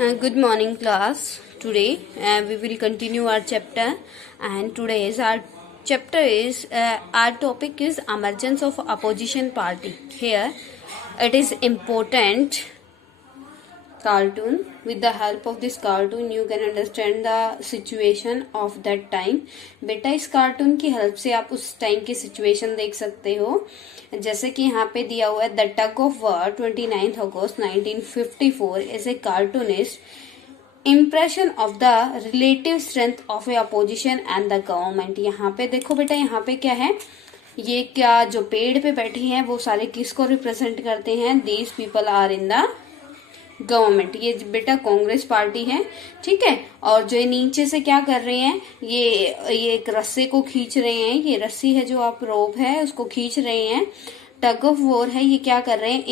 Good morning, class. Today we will continue our chapter, and today's our chapter is our topic is emergence of opposition party. Here, it is important cartoon. With the help of this cartoon, you can understand the situation of that time. बेटा इस cartoon की help से आप उस time की situation देख सकते हो. जैसे कि यहाँ पे दिया हुआ है the tug of war 29 August 1954 is a cartoonist impression of the relative strength of A opposition and the government. यहाँ पे देखो बेटा, यहाँ पे क्या है, ये क्या जो पेड़ पे बैठी हैं वो सारे किसको रिप्रेजेंट करते हैं? These people are in the government. ये बेटा कांग्रेस पार्टी है, ठीक है. और जो नीचे से क्या कर रहे हैं, ये एक रस्से को खींच रहे हैं. ये रस्सी है जो आप रोप है उसको खींच रहे हैं. टग ऑफ वॉर है, ये क्या कर रहे हैं,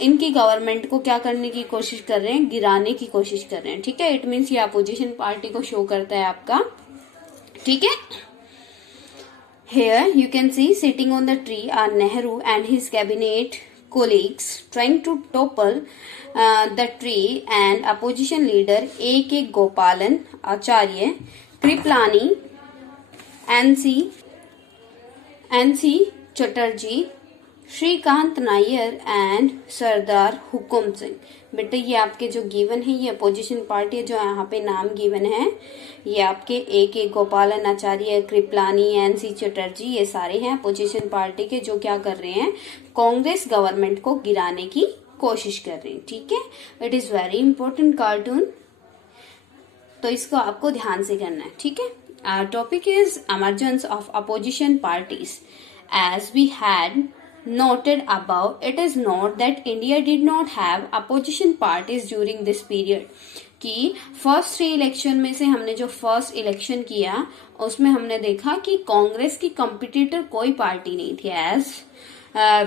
इनकी गवर्नमेंट को क्या करने की कोशिश कर रहे हैं? गिराने की कोशिश कर रहे हैं, ठीक है. इट मीन्स ये अपोजिशन पार्टी को शो करता है आपका, ठीक है. Here you can see sitting on the tree are Nehru and his cabinet colleagues trying to topple the tree, and opposition leader A.K. Gopalan, Acharya, Kripalani, N.C. Chatterjee, Shrikant Nair and Sardar Hukam Singh. बेटा ये आपके जो गिवन है, ये अपोजिशन पार्टी है जो यहाँ पे नाम गिवन है. ये आपके A.K. गोपालन, आचार्य, कृपलानी, N.C. चटर्जी, ये सारे हैं अपोजिशन पार्टी के जो क्या कर रहे हैं? कांग्रेस गवर्नमेंट को गिराने की कोशिश कर रहे हैं, ठीक है. It is very important cartoon, तो इसको आपको ध्यान से करना है, ठीक है. Our topic is emergence of opposition parties. As we had noted above, it is not that India did not have opposition parties during this period. कि फर्स्ट 3 इलेक्शन में से हमने जो फर्स्ट इलेक्शन किया उसमें हमने देखा कि कांग्रेस की कंपिटिटर कोई पार्टी नहीं थी. As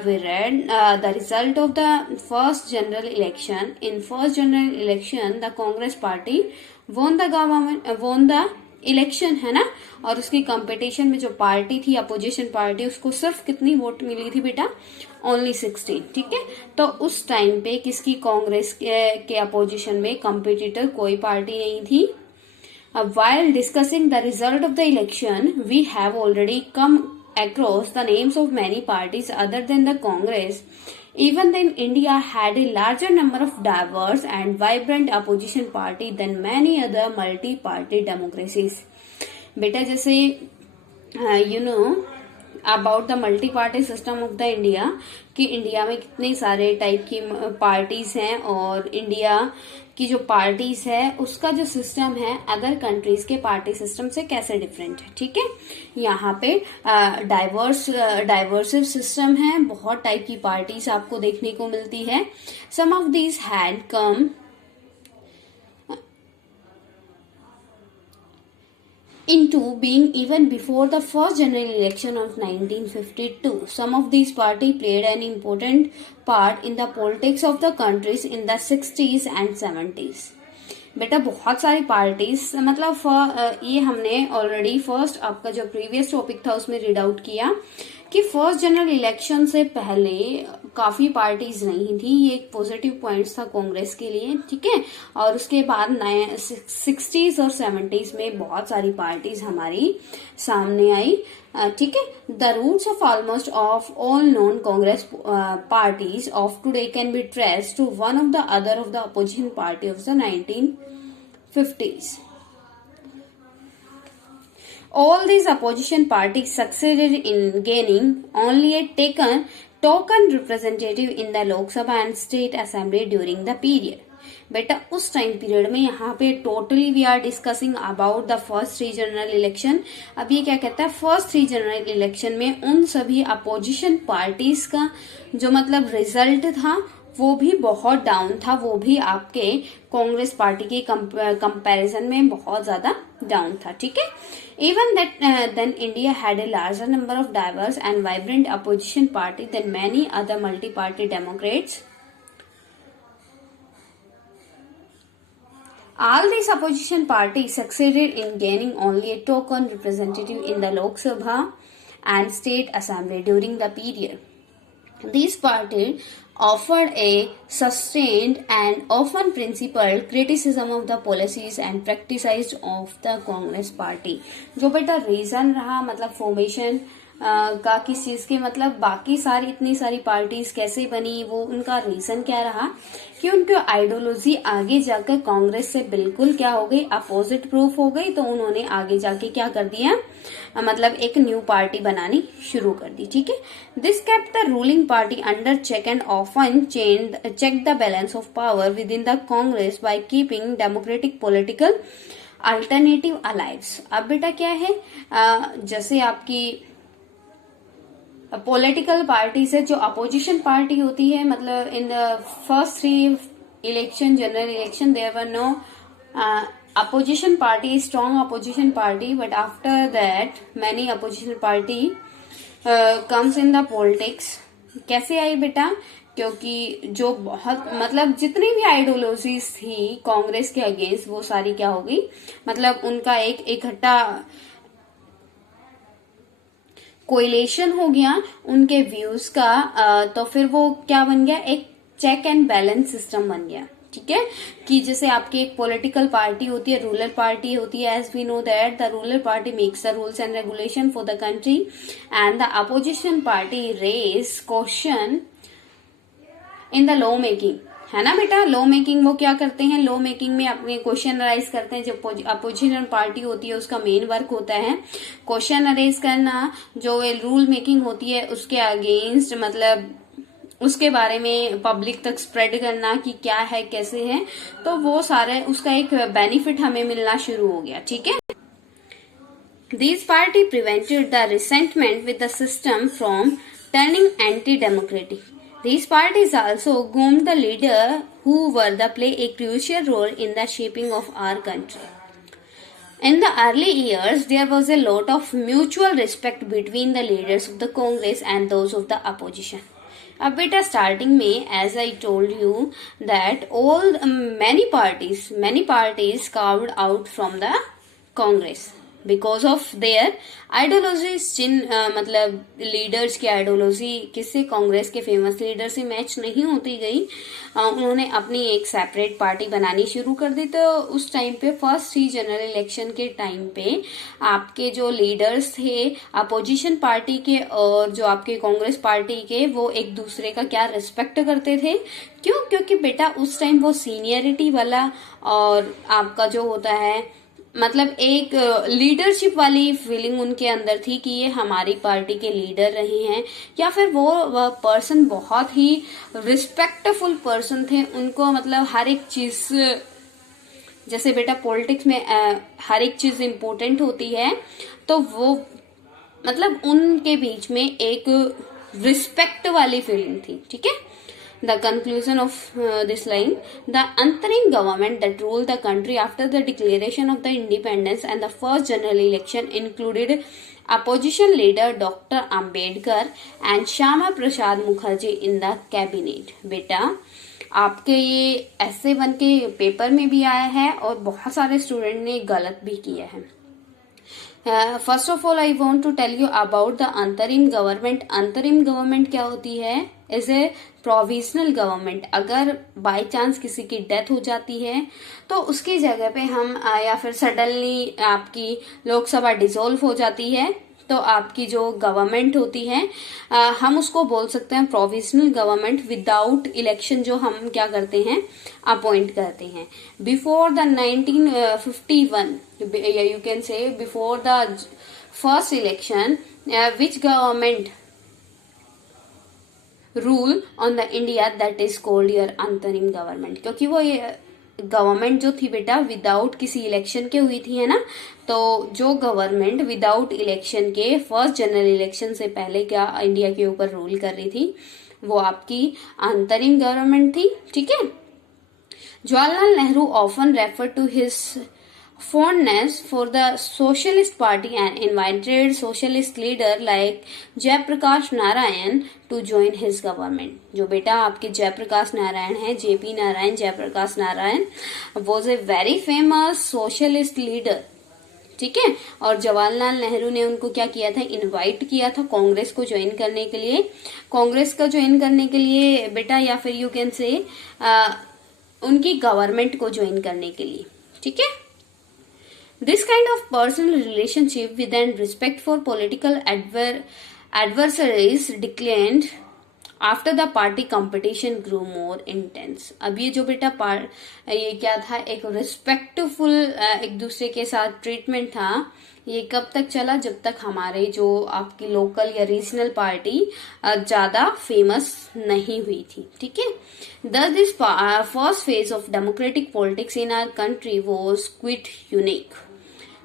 we read the result of the first general election. In first general election, the Congress party won the government, won the election, है ना. और उसकी कंपटीशन में जो पार्टी थी अपोजिशन पार्टी, उसको सिर्फ कितनी वोट मिली थी बेटा? ओनली 16, ठीक है. तो उस टाइम पे किसकी कांग्रेस के अपोजिशन में कंपटीटर कोई पार्टी नहीं थी. While discussing the result of the election, we have already come across the names of many parties other than the Congress. Even then, India had a larger number of diverse and vibrant opposition party than many other multi-party democracies. बेटा जैसे you know about the multi-party system of the India, कि India में कितने सारे type की parties हैं और India की जो पार्टीज है उसका जो सिस्टम है अदर कंट्रीज के पार्टी सिस्टम से कैसे डिफरेंट है, ठीक है. यहाँ पे डाइवर्सिव सिस्टम है, बहुत टाइप की पार्टीज आपको देखने को मिलती है. Some of these had come into being even before the first general election of 1952. Some of these parties played an important part in the politics of the countries in the 60s and 70s. बेटा बहुत सारी parties, मतलब ये हमने already first आपका जो previous topic था उसमें रीड आउट किया कि फर्स्ट जनरल इलेक्शन से पहले काफी पार्टीज नहीं थी. ये एक पॉजिटिव पॉइंट्स था कांग्रेस के लिए, ठीक है. और उसके बाद 60s और 70s में बहुत सारी पार्टीज हमारी सामने आई, ठीक है. The roots of almost of all non Congress parties of today can be traced to one of the other of the opposition party of the 1950s. All these opposition parties succeeded in gaining only a token representative in the Lok Sabha and State Assembly during the period. बेटा उस time period में यहाँ पे totally we are discussing about the first 3 general election. अब ये क्या कहता है, फर्स्ट 3 जनरल इलेक्शन में उन सभी अपोजिशन पार्टीज का जो मतलब रिजल्ट था वो भी बहुत डाउन था, वो भी आपके कांग्रेस पार्टी के कंपैरिजन में बहुत ज्यादा डाउन था, ठीक है. Even that then India had a larger number of diverse and vibrant opposition party than many other multi party democrats. All these opposition parties succeeded in gaining only a token representative in the Lok Sabha and State Assembly during the period. These parties offered a sustained and often principled criticism of the policies and practices of the Congress party। जो बेटा reason रहा मतलब formation का किस चीज के मतलब बाकी सारी इतनी सारी पार्टीज कैसे बनी, वो उनका रीजन क्या रहा कि उनकी आइडियोलॉजी आगे जाकर कांग्रेस से बिल्कुल क्या हो गई, अपोजिट प्रूफ हो गई। तो उन्होंने आगे जाके क्या कर दिया, मतलब एक न्यू पार्टी बनानी शुरू कर दी। ठीक है, this kept the ruling party under check and often check the balance of power within the Congress by keeping democratic political alternative alives. अब बेटा क्या है, जैसे आपकी पॉलिटिकल पार्टी से जो अपोजिशन पार्टी होती है, मतलब in the first 3 election, general election, there were no opposition party, strong opposition party, but after that many opposition party comes in the politics। कैसे आई बेटा, क्योंकि जो बहुत मतलब जितनी भी आइडियोलॉजीज थी कांग्रेस के अगेंस्ट वो सारी क्या हो गई, मतलब उनका एक इकट्ठा कोइलेशन हो गया उनके व्यूज का। तो फिर वो क्या बन गया, एक चेक एंड बैलेंस सिस्टम बन गया। ठीक है, कि जैसे आपकी एक पॉलिटिकल पार्टी होती है, रूलर पार्टी होती है, as we know that the ruler party makes the rules and regulation for the country and the opposition party raise question in the law making, है ना बेटा। लॉ मेकिंग वो क्या करते हैं, लॉ मेकिंग में अपने क्वेश्चन अराइज करते हैं। जब अपोजिशन पार्टी होती है उसका मेन वर्क होता है क्वेश्चन अराइज करना, जो रूल मेकिंग होती है उसके अगेंस्ट, मतलब उसके बारे में पब्लिक तक स्प्रेड करना कि क्या है कैसे है। तो वो सारे उसका एक बेनिफिट हमें मिलना शुरू हो गया। ठीक है, this party prevented the resentment with the system from turning anti democratic. These parties also groomed the leader who were the play a crucial role in the shaping of our country. In the early years, there was a lot of mutual respect between the leaders of the Congress and those of the opposition. अब बेटा starting में as I told you that all many parties carved out from the Congress because of their ideologies. जिन मतलब leaders की ideology किससे, कांग्रेस के famous leader से match नहीं होती गई, उन्होंने अपनी एक सेपरेट पार्टी बनानी शुरू कर दी। तो उस टाइम पे फर्स्ट 3 जनरल इलेक्शन के टाइम पे आपके जो लीडर्स थे अपोजिशन पार्टी के और जो आपके कांग्रेस पार्टी के, वो एक दूसरे का क्या रिस्पेक्ट करते थे। क्यों, क्योंकि बेटा उस टाइम वो सीनियरिटी वाला और आपका जो होता है मतलब एक लीडरशिप वाली फीलिंग उनके अंदर थी कि ये हमारी पार्टी के लीडर रहे हैं, या फिर वो पर्सन बहुत ही रिस्पेक्टफुल पर्सन थे। उनको मतलब हर एक चीज, जैसे बेटा पॉलिटिक्स में हर एक चीज इम्पोर्टेंट होती है, तो वो मतलब उनके बीच में एक रिस्पेक्ट वाली फीलिंग थी। ठीक है, the conclusion of this line, the interim government that ruled the country after the declaration of the independence and the first general election included opposition leader Dr. Ambedkar and Shyama Prasad Mukherjee in the cabinet। बेटा आपके ये ऐसे बन के paper में भी आया है और बहुत सारे स्टूडेंट ने गलत भी किया है। First of all I want to tell you about the अंतरिम गवर्नमेंट। अंतरिम गवर्नमेंट क्या होती है, एज ए प्रोविजनल गवर्नमेंट। अगर बाय चांस किसी की डेथ हो जाती है तो उसकी जगह पे हम या फिर सडनली आपकी लोकसभा डिसॉल्व हो जाती है, तो आपकी जो गवर्नमेंट होती है हम उसको बोल सकते हैं प्रोविजनल गवर्नमेंट विदाउट इलेक्शन, जो हम क्या करते हैं अपॉइंट करते हैं। Before the 1951 you can say before the first election which government rule on the India, that is called your अंतरिम गवर्नमेंट। क्योंकि वो गवर्नमेंट जो थी बेटा विदाउट किसी इलेक्शन के हुई थी, है ना। तो जो गवर्नमेंट विदाउट इलेक्शन के फर्स्ट जनरल इलेक्शन से पहले क्या इंडिया के ऊपर रूल कर रही थी, वो आपकी अंतरिम गवर्नमेंट थी। ठीक है, Jawaharlal Nehru often refer to his fondness for the Socialist Party and invited socialist leader like Jayaprakash Narayan to join his government। जो बेटा आपके जयप्रकाश नारायण है, JP Narayan, Jayaprakash Narayan was a very famous socialist leader ठीक है। और जवाहरलाल नेहरू ने उनको क्या किया था, इनवाइट किया था कांग्रेस को ज्वाइन करने के लिए, कांग्रेस का ज्वाइन करने के लिए बेटा, या फिर यू कैन से उनकी गवर्नमेंट को ज्वाइन करने के लिए, ठीक है। This kind of personal relationship with and respect for political adversaries declined after the party competition grew more intense. अब ये जो बेटा ये क्या था, एक रिस्पेक्टफुल एक दूसरे के साथ ट्रीटमेंट था, ये कब तक चला, जब तक हमारे जो आपकी लोकल या रीजनल पार्टी ज्यादा फेमस नहीं हुई थी, ठीक है। Thus this first phase of democratic politics in our country was quite unique.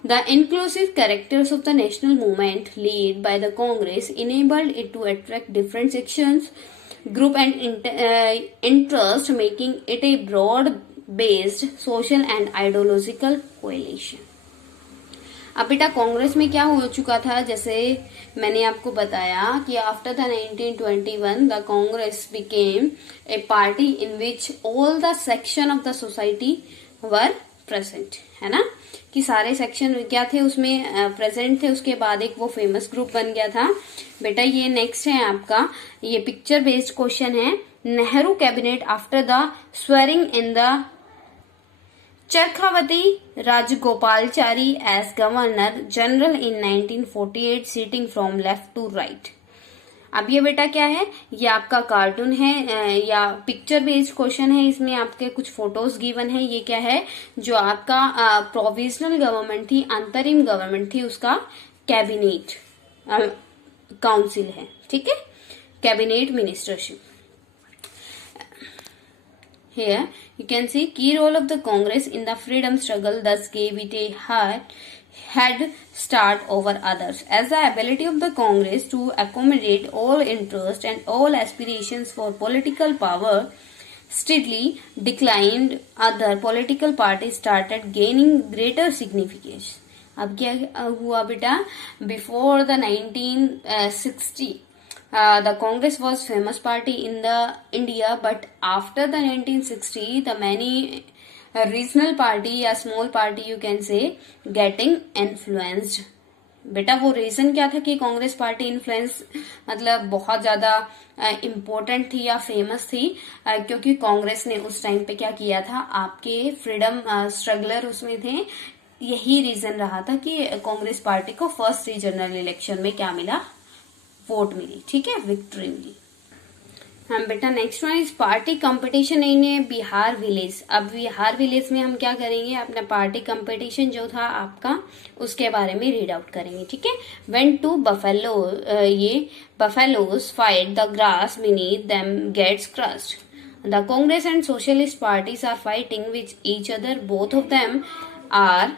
The inclusive characters of the national movement led by the Congress enabled it to attract different sections, group and interest, making it a broad-based social and ideological coalition. अब बेटा कांग्रेस में क्या हो चुका था, जैसे मैंने आपको बताया कि after the 1921 the Congress became a party in which all the section of the society were present, है ना, कि सारे सेक्शन क्या थे उसमें प्रेजेंट थे। उसके बाद एक वो फेमस ग्रुप बन गया था। बेटा ये नेक्स्ट है आपका, ये पिक्चर बेस्ड क्वेश्चन है। Nehru cabinet after the swearing in the Chakravarti Rajagopalachari as governor general in 1948 sitting from left to right. अब ये बेटा क्या है, ये आपका कार्टून है या पिक्चर बेस्ड क्वेश्चन है, इसमें आपके कुछ फोटोज गिवन है। ये क्या है, जो आपका प्रोविजनल गवर्नमेंट थी, अंतरिम गवर्नमेंट थी, उसका कैबिनेट काउंसिल है, ठीक है, cabinet ministership. Here you can see key role of the Congress in the freedom struggle thus gave it a head start over others, as the ability of the Congress to accommodate all interests and all aspirations for political power steadily declined, other political parties started gaining greater significance. अब क्या हुआ बेटा, before the 1960 the Congress was famous party in the India, but after the 1960 the many regional party या small party you can say getting influenced. बेटा वो reason क्या था कि कांग्रेस पार्टी इन्फ्लुएंस मतलब बहुत ज्यादा इम्पोर्टेंट थी या फेमस थी, क्योंकि कांग्रेस ने उस टाइम पे क्या किया था, आपके फ्रीडम स्ट्रगलर उसमें थे। यही रीजन रहा था कि कांग्रेस पार्टी को फर्स्ट रीजनल इलेक्शन में क्या मिला, वोट मिली, ठीक है, विक्ट्री मिली। हाँ बेटा next one is party competition in Bihar village. अब बिहार विलेज में हम क्या करेंगे, अपना पार्टी कंपटीशन जो था आपका उसके बारे में रीड आउट करेंगे, ठीक है। व्हेन टू बफेलो ये buffaloes fight the grass beneath them gets crushed. The Congress and socialist parties are fighting with each other, both of them are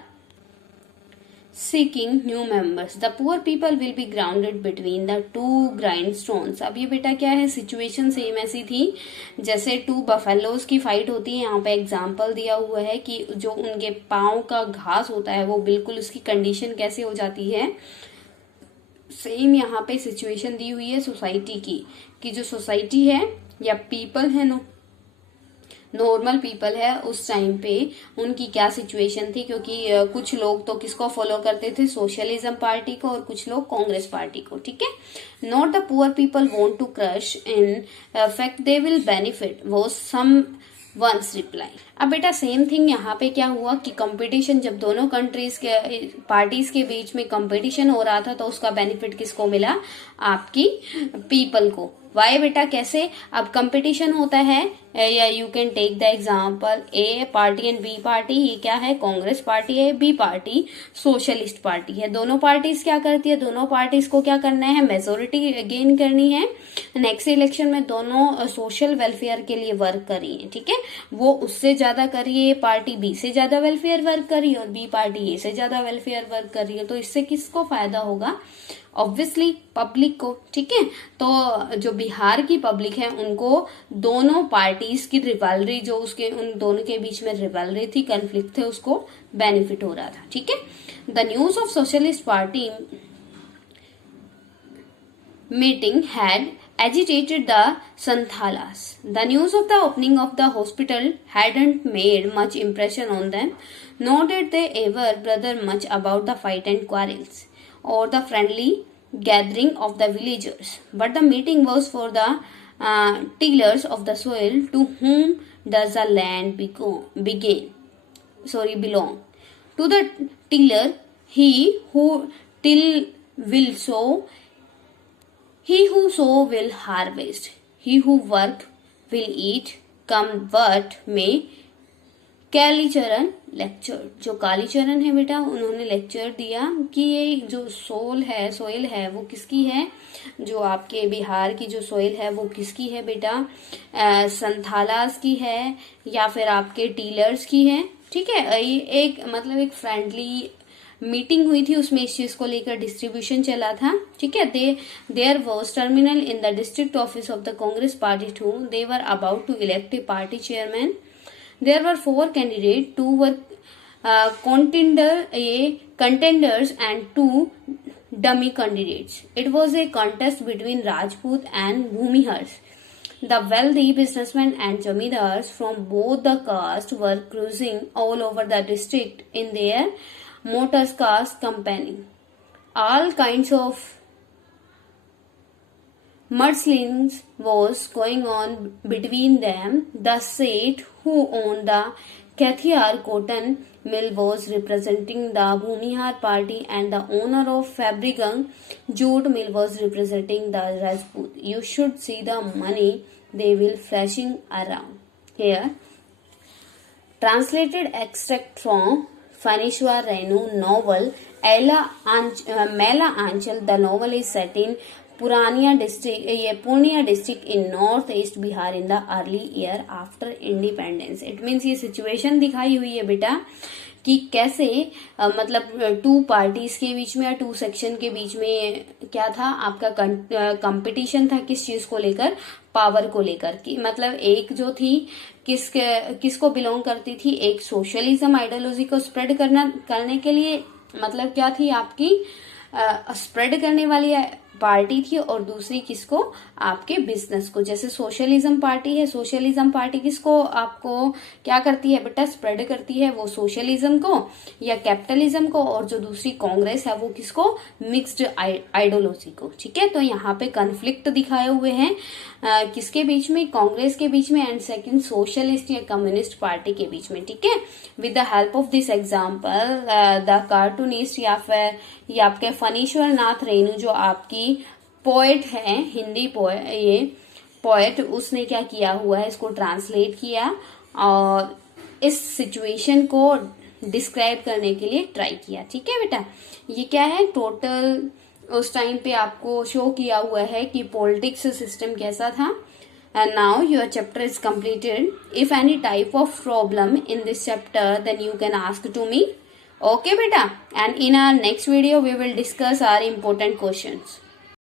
seeking new members. The poor people will be grounded between the two grindstones. अब ये बेटा क्या है, situation same ऐसी थी जैसे to buffaloes की fight होती है। यहाँ पे एग्जाम्पल दिया हुआ है कि जो उनके पाँव का घास होता है वो बिल्कुल उसकी कंडीशन कैसे हो जाती है। सेम यहाँ पे सिचुएशन दी हुई है सोसाइटी की, कि जो सोसाइटी है या पीपल है नॉर्मल पीपल है, उस टाइम पे उनकी क्या सिचुएशन थी, क्योंकि कुछ लोग तो किसको फॉलो करते थे, सोशलिज्म पार्टी को, और कुछ लोग कांग्रेस पार्टी को, ठीक है। Not the poor people want to crush, in fact they will benefit, वो सम वंस रिप्लाई। अब बेटा सेम थिंग यहाँ पे क्या हुआ कि कंपटीशन, जब दोनों कंट्रीज के पार्टीज के बीच में कंपटीशन हो रहा था तो उसका बेनिफिट किसको मिला, आपकी पीपल को। वाई बेटा कैसे, अब कंपटीशन होता है, या you can take the example A party and B party. ये क्या है, कांग्रेस पार्टी है, बी पार्टी सोशलिस्ट पार्टी है। दोनों पार्टीज क्या करती है, दोनों पार्टीज को क्या करना है, मेजोरिटी गेन करनी है। नेक्स्ट इलेक्शन में दोनों सोशल वेलफेयर के लिए वर्क कर रही है, ठीक है। वो उससे ज्यादा कर रही है, पार्टी बी से ज्यादा वेलफेयर वर्क कर रही है, और बी पार्टी ए से ज्यादा वेलफेयर वर्क कर रही है। तो इससे किसको फायदा होगा, ऑब्वियसली पब्लिक को, ठीक है। तो जो बिहार की पब्लिक है उनको दोनों पार्टीज की रिवलरी, जो उसके उन दोनों के बीच में रिवलरी थी, कन्फ्लिक्ट थे, उसको बेनिफिट हो रहा था, ठीक है। The news of socialist party meeting had agitated the Santhalas. The news of the opening of the hospital hadn't made much impression on them, nor did they ever bother much about the fight and quarrels, or the friendly gathering of the villagers. But the meeting was for the tillers of the soil, to whom does the land belong. To the tiller, he who till will sow, he who sow will harvest, he who work will eat. Come what may, Kalicharan lecture, जो कालीचरण है बेटा उन्होंने lecture दिया कि ये जो soil है वो किसकी है, जो आपके बिहार की जो सोइल है वो किसकी है बेटा, संथालास की है या फिर आपके टीलर्स की है। ठीक है, ये एक मतलब एक फ्रेंडली मीटिंग हुई थी, उसमें इस चीज को लेकर डिस्ट्रीब्यूशन चला था। ठीक है, there was terminal in the district office of the Congress party too, they were about to elect a party chairman. There were 4 candidates, 2 were contenders and 2 dummy candidates. It was a contest between Rajput and Bhumihars. The wealthy businessmen and zamindars from both the castes were cruising all over the district in their motor cars company. All kinds of mudslinging was going on between them. The Seth who owned the Kathiyar cotton mill was representing the Bhumihar party, and the owner of Fabrigang jute mill was representing the Rajput. You should see the money they will flashing around. Here, translated extract from Phanishwar Renu novel Mela Anchal. The novel is set in Purnia district in north east Bihar in the early year after independence. It means ये situation दिखाई हुई है बेटा कि कैसे मतलब 2 parties के बीच में या 2 सेक्शन के बीच में क्या था, आपका कंपटीशन था किस चीज को लेकर, पावर को लेकर। कि मतलब एक जो थी किसको बिलोंग करती थी, एक सोशलिज्म आइडियोलॉजी को स्प्रेड करने के लिए, मतलब क्या थी आपकी स्प्रेड करने वाली पार्टी थी, और दूसरी किसको, आपके बिजनेस को। जैसे सोशलिज्म पार्टी है, सोशलिज्म पार्टी किसको आपको क्या करती है बेटा, स्प्रेड करती है वो सोशलिज्म को या कैपिटलिज्म को, और जो दूसरी कांग्रेस है वो किसको, मिक्स्ड आइडियोलॉजी को। ठीक है, तो यहाँ पे कन्फ्लिक्ट दिखाए हुए हैं किसके बीच में, कांग्रेस के बीच में, एंड सेकंड सोशलिस्ट या कम्युनिस्ट पार्टी के बीच में। ठीक है, with the help of this example the cartoonist या फिर ये आपके फनीश्वर नाथ रेणु जो आपकी पोएट है, हिंदी पोएट, उसने क्या किया हुआ है, इसको ट्रांसलेट किया और इस सिचुएशन को डिस्क्राइब करने के लिए ट्राई किया। ठीक है बेटा, ये क्या है, टोटल उस टाइम पे आपको शो किया हुआ है कि पॉलिटिक्स सिस्टम कैसा था। And now your chapter is completed. If any type of problem in this chapter, then you can ask to me. Okay beta, and in our next video we will discuss our important questions.